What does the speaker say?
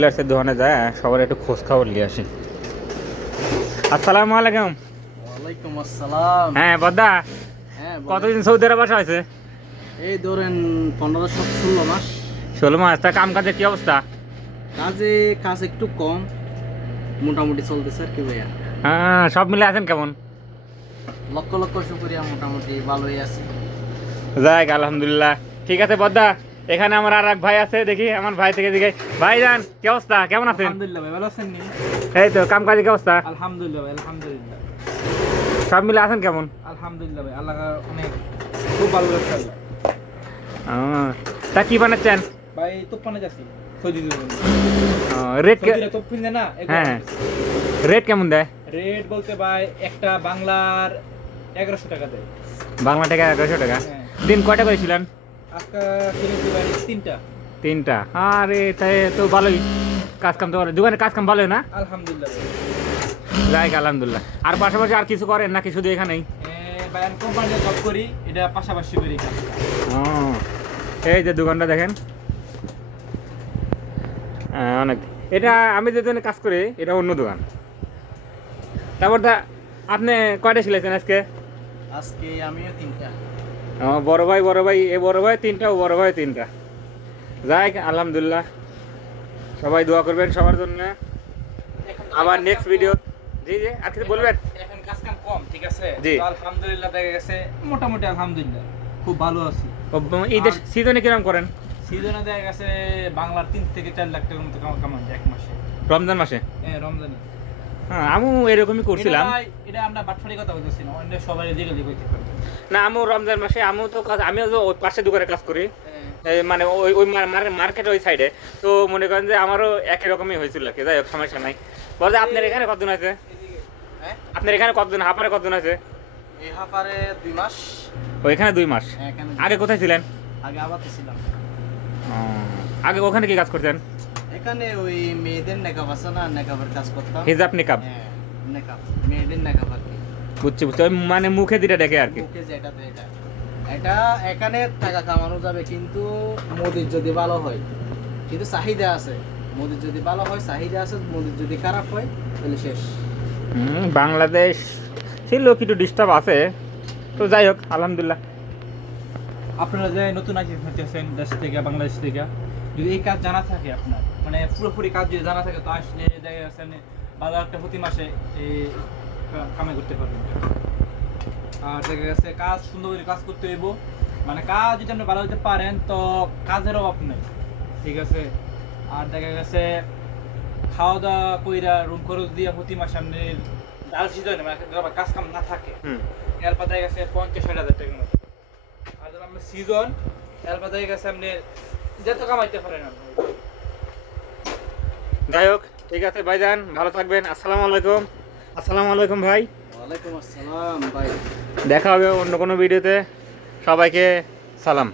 ডিলার্সের দোকানে যায় সবার একটু খোঁজ খবর নিয়ে আসি। আসসালামু আলাইকুম। ওয়ালাইকুম আসসালাম। হ্যাঁ বদ্দা, হ্যাঁ কতদিন সৌদি আরব আসা হয়েছে? এই ধরেন 15-16 মাস। 16 মাস। তা কাম কাজের কি অবস্থা? কাজ একটু কম, মোটামুটি চলতেছে আর কি ভাইয়া। সব মিলে আছেন কেমন? লক্ষ লক্ষ শুকরিয়া, মোটামুটি ভালোই আছে। যাক আলহামদুলিল্লাহ। ঠিক আছে বদ্দা, এখানে আমার আর এক ভাই আছে, দেখি আমার ভাই থেকে দিকে। ভাই জান কি অবস্থা, কেমন আছেন? আলহামদুলিল্লাহ ভাই, ভালো আছেন নি? এই তো কাম কাজের কি অবস্থা? আলহামদুলিল্লাহ ভাই, আলহামদুলিল্লাহ। সব মিলে আছেন কেমন? আলহামদুলিল্লাহ ভাই, আল্লাহ অনেক খুব ভালো লাগছে তা কি বানাচ্ছেন ভাই। তুফানে যাচ্ছি সৌদি দিবেন। রেট? সৌদিরা তুফান দেয় না? হ্যাঁ, রেট কেমন দেয়? রেট বলতে ভাই একটা বাংলার 1100 টাকা দেয়। বাংলা টাকা 1100 টাকা। হ্যাঁ। দিন কয়টা করেছিলেন? আজকে কিনেছি ভাই 3টা। 3টা? আরে তাই তো ভালোই কাজ কাম তো করে, দোকানে কাজ কাম ভালোই না? আলহামদুলিল্লাহ ভাই। যাই আলহামদুলিল্লাহ। আর পাশাপাশি আর কিছু করেন নাকি শুধু এখানেই? ভাই আমি কোম্পানিতে জব করি, এটা পাশাপাশি করি কাজটা। ও, এই যে দোকানটা দেখেন, অনেক। এটা আমি যে দোকানে কাজ করি এটা অন্য দোকান। তারপর তা আপনি কয়টা সিলেছেন আজকে? আজকে আমিও 3টা। বড় ভাই এ বড় ভাই 3টা, ও বড় ভাই 3টা। যাই আলহামদুলিল্লাহ, সবাই দোয়া করবেন সবার জন্য। আবার নেক্সট ভিডিও। জি জি, আর কিছু বলবেন? এখন কাজ কাম কম, ঠিক আছে? জি। তো আলহামদুলিল্লাহ দেখা গেছে মোটামুটি আলহামদুলিল্লাহ খুব ভালো আছি। ঈদের সিজনে কিরম করেন? সিজনে দেখা গেছে বাংলার 3 থেকে 4 লাখ টাকার মতো কামান যায় এক মাসে। রমজান মাসে? হ্যাঁ, রমজানে। হ্যাঁ, আমি এরকমই করছিলাম। এটা আমরা বাটফারি কথা বলতেছি না, অন্য সবাই দিকে দিকে কইতে পারে। না, আমিও রমজান মাসে আমিও তো কাজ, আমিও তো ওই পাশে দোকানে কাজ করি, মানে ওই ওই মার্কেট ওই সাইডে। তো মনে করেন যে আমারও একই রকমই হয়েছিল আর কি। যাই হোক, সমস্যা নাই। বলতে আপনার এখানে কতদিন আছে? হ্যাঁ, আপনার এখানে কতদিন, হাফারে কতদিন আছে? এই হাফারে 2 মাস। ওইখানে 2 মাস। হ্যাঁ, এখানে আগে কোথায় ছিলেন? আগে আবাতে ছিলাম। আগে ওখানে কি কাজ করতেন? এখানে ওই মেয়েদের নেকাব আছে না, নেকাবের কাজ করতাম। হিজাব নিকাব? হ্যাঁ, নেকাব, মেয়েদের নেকাব আর কি। বুঝছি বুঝছি, ওই মানে মুখে দিটা ডেকে আর কি। মুখে যেটাতে এটা এটা এখানে টাকা কামানো যাবে, কিন্তু মোদির যদি ভালো হয়, কিন্তু চাহিদা আছে। মোদির যদি ভালো হয়, চাহিদা আছে। মোদির যদি খারাপ হয় তাহলে শেষ। বাংলাদেশ ছিল কিছু ডিস্টার্ব আছে, তো যাই হোক আলহামদুলিল্লাহ। আপনারা যে নতুন আসছেন দেশ থেকে, বাংলাদেশ থেকে, যদি এই কাজ জানা থাকে আপনার, মানে পুরোপুরি কাজ যদি জানা থাকে, তো আসলে দেখা যাচ্ছে আপনি বাজার একটা প্রতি মাসে এই কামাই করতে পারবেন। আর দেখা গেছে কাজ সুন্দর করে কাজ করতে হইব, মানে কাজ যদি আপনি ভালো হতে পারেন তো কাজের অভাব নেই, ঠিক আছে? আর দেখা গেছে খাওয়া দাওয়া কইরা রুম খরচ দিয়ে প্রতি মাসে আপনি ডাল সিজনে মানে কাজ কাম না থাকে, এরপর দেখা গেছে 50-60 হাজার টাকার মতো। আর যখন আপনি সিজন, এরপর দেখা গেছে আপনি যত কামাইতে পারেন আপনি। যাই হোক, ঠিক আছে ভাইজান, ভালো থাকবেন। আসসালামু আলাইকুম। আসসালামু আলাইকুম ভাই। ওয়ালাইকুম আসসালাম ভাই। দেখা হবে অন্য কোনো ভিডিওতে। সবাইকে সালাম।